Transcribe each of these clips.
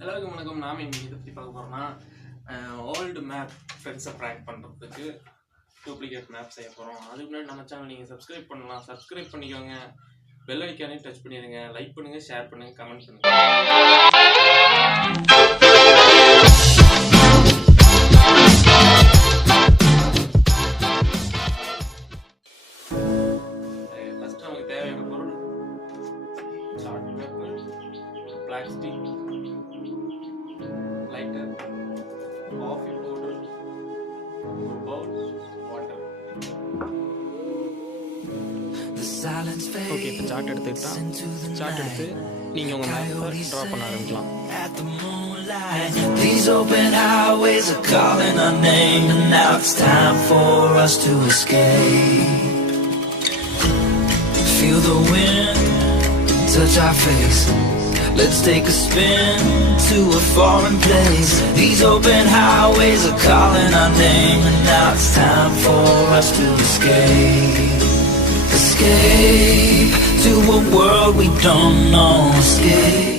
எல்லாருக்கும் வணக்கம். நாம் இன்னைக்கு இதை பற்றி பார்க்க போகிறோம்னா ஓல்டு மேப் ஃப்ரெண்ட்ஸை ப்ராங்க் பண்ணுறதுக்கு டூப்ளிகேட் மேப் செய்ய போகிறோம். அதுக்கு முன்னாடி நம்ம சேனல் நீங்கள் சப்ஸ்கிரைப் பண்ணலாம், சப்ஸ்கிரைப் பண்ணிக்கோங்க, பெல் ஐக்கானே டச் பண்ணிடுங்க, லைக் பண்ணுங்கள், ஷேர் பண்ணுங்கள், கமெண்ட் பண்ணுங்கள். ஃபஸ்ட்டு நமக்கு தேவையான பொருள் chart paper, black stick, lighter, coffee powder, ஒரு பவுல், வாட்டர். ஓகே, இப்போ சார்ட் எடுத்துக்கிட்டால் சார்ட் எடுத்து நீங்கள் உங்கள் மேப்பை ட்ரா பண்ண ஆரம்பிக்கலாம். These open highways are calling our name, and now it's time for us to escape. Feel the wind touch our face. Let's take a spin to a foreign place. These open highways are calling our name, and now it's time for us to escape. Escape to a world we don't know. Escape.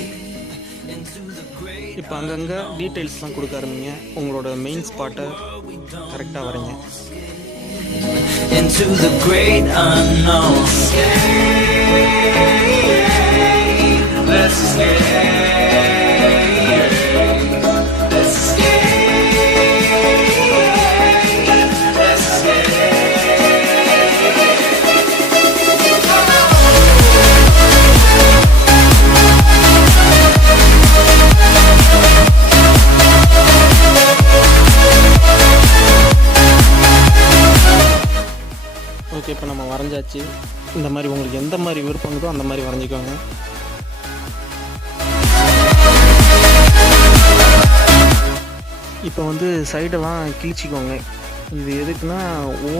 இப்போ அங்கங்கே டீட்டெயில்ஸ்லாம் கொடுக்க ஆரம்பிங்க. உங்களோட மெயின் ஸ்பாட்டை கரெக்டாக வரீங்க. Into the great unknown. Let's escape. Let's escape. Let's escape. Okay, இப்போ நம்ம வரைஞ்சாச்சு. இந்த மாதிரி உங்களுக்கு எந்த மாதிரி விருப்பங்களோ அந்த மாதிரி வரைஞ்சிக்கோங்க. இப்போ வந்து சைடெல்லாம் கிழிச்சிக்கோங்க. இது எதுக்குன்னா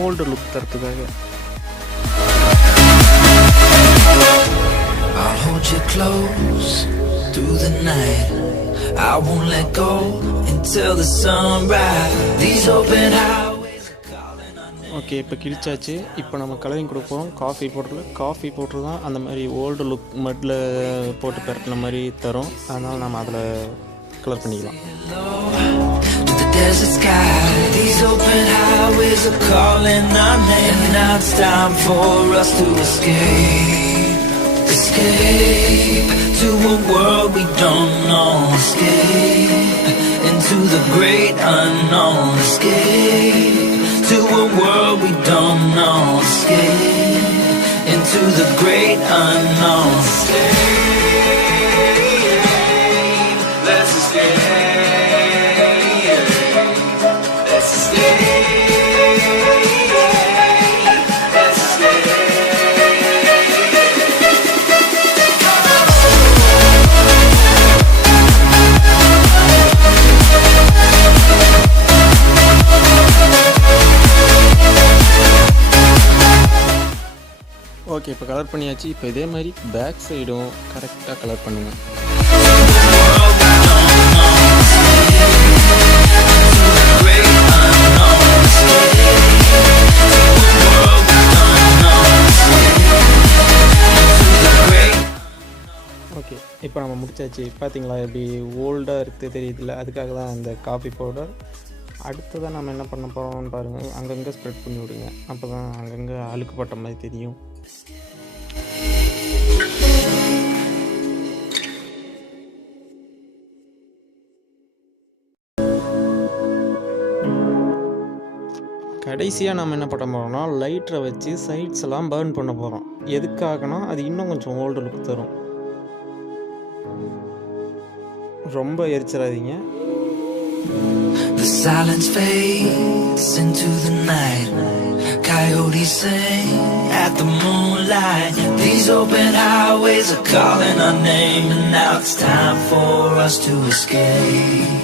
ஓல்டு லுக் தரத்துக்காக. ஓகே, இப்போ கிழிச்சாச்சு. இப்போ நம்ம கலரிங் கொடுப்போம். காஃபி பவுடர் தான் அந்த மாதிரி ஓல்டு லுக் மட்டில் போட்டு பெரட்டின மாதிரி தரும். அதனால் நம்ம அதில் கலர் பண்ணிக்கலாம். Desert sky, these open highways are calling our name, and now it's time for us to escape. Escape to a world we don't know. Escape into the great unknown. Escape to a world we don't know. Escape into the great unknown. Escape. Let's escape. Okay, இப்போ கலர் பண்ணியாச்சு. இப்போ இதே மாதிரி பேக் சைடும் கரெக்டாக கலர் பண்ணுங்கள். ஓகே, இப்போ நம்ம முடிச்சாச்சு. பார்த்தீங்களா எப்படி ஓல்டாக இருக்குது தெரியுதுல்ல? அதுக்காக தான் இந்த காஃபி பவுடர். அடுத்ததான் நம்ம என்ன பண்ண போகிறோம்னு பாருங்கள். அங்கங்கே ஸ்ப்ரெட் பண்ணி விடுங்க. அப்போ தான் அங்கங்கே அழுக்குப்பட்ட மாதிரி தெரியும். கடைசியாக நம்ம என்ன பண்ண போகிறோம்னா லைட்டரை வச்சு சைட்ஸ் எல்லாம் பர்ன் பண்ண போகிறோம். எதுக்காகனா அது இன்னும் கொஞ்சம் ஓல்டு லுக் தரும். ரொம்ப எரிச்சிடாதீங்க. The silence fades into the night. Coyotes sing at the moonlight. These open highways are calling our name, and now it's time for us to escape.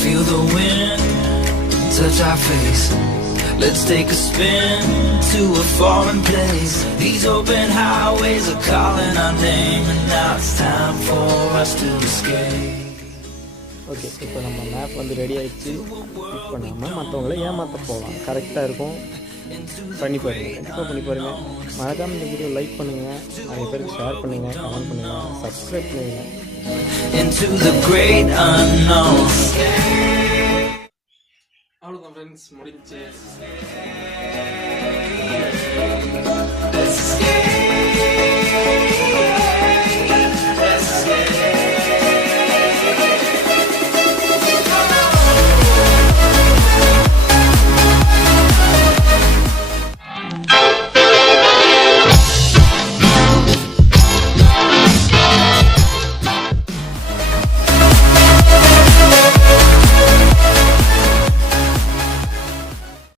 Feel the wind touch our face. Let's take a spin to a foreign place. These open highways are calling our name, and now it's time for us to escape. Okay, இப்போ நம்ம மேப் வந்து ரெடி ஆகிடுச்சு. இப்போ நம்ம மற்றவங்கள ஏமாற்ற போகலாம். கரெக்டாக இருக்கும். பண்ணி பாருங்கள், கண்டிப்பாக பண்ணி பாருங்கள். மறக்காமல் இந்த வீடியோ லைக் பண்ணுங்கள், நிறைய பேருக்கு ஷேர் பண்ணுங்கள், கமெண்ட் பண்ணுங்கள், சப்ஸ்கிரைப் பண்ணுங்கள். into the great unknown. அவ்வளோதான் ஃப்ரெண்ட்ஸ், முடிஞ்சு.